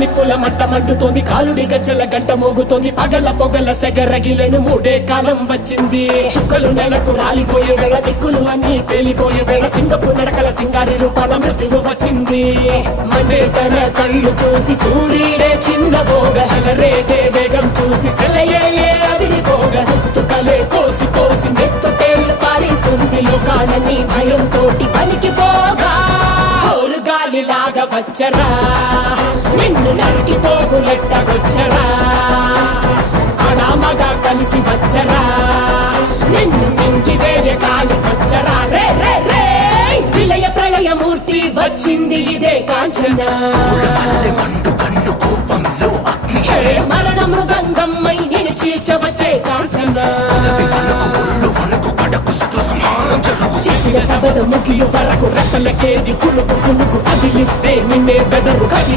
నిప్పుల మంట మండుతోంది, కాలుడి గజ్జల గంట మోగుతోంది, పగల పొగల సెగరగిలను మూడే కాలం వచ్చింది. చుక్కలు నెలకు రాలిపోయే వేళ, దిక్కులు అన్ని పేలిపోయే వేళ, సింగపు నడకల సింగారి రూపాన మృత్యువు వచ్చింది. మండే తన కళ్ళు చూసి సూర్యుడే చిన్నబోగ, చలరేగే వేగం చూసి సెలయే అదిరిపోగ, గుర్తుకలే కోసి కోసి నెత్తుటేళ్లు పారిస్తుంది, లోకాలన్నీ భయం తోటి పనికిపోగా. గాలిలాగా వచ్చరా, నిన్ను నరికి పోగులెట్టగొచ్చరా, అడామగా కలిసి వచ్చరా, నిన్ను మింగి వేయ కాలికొచ్చరా. రే రే రే విలయ ప్రళయమూర్తి వచ్చింది ఇదే కాంచన, మరణ మృదంగమ్మై నేను చీల్చవచ్చే కాంచన. చేసిన సబద ముగియు వరకు రెప్పలకేది కునుకు కునుకు కదిలిస్తే నిన్నే బెదరు కది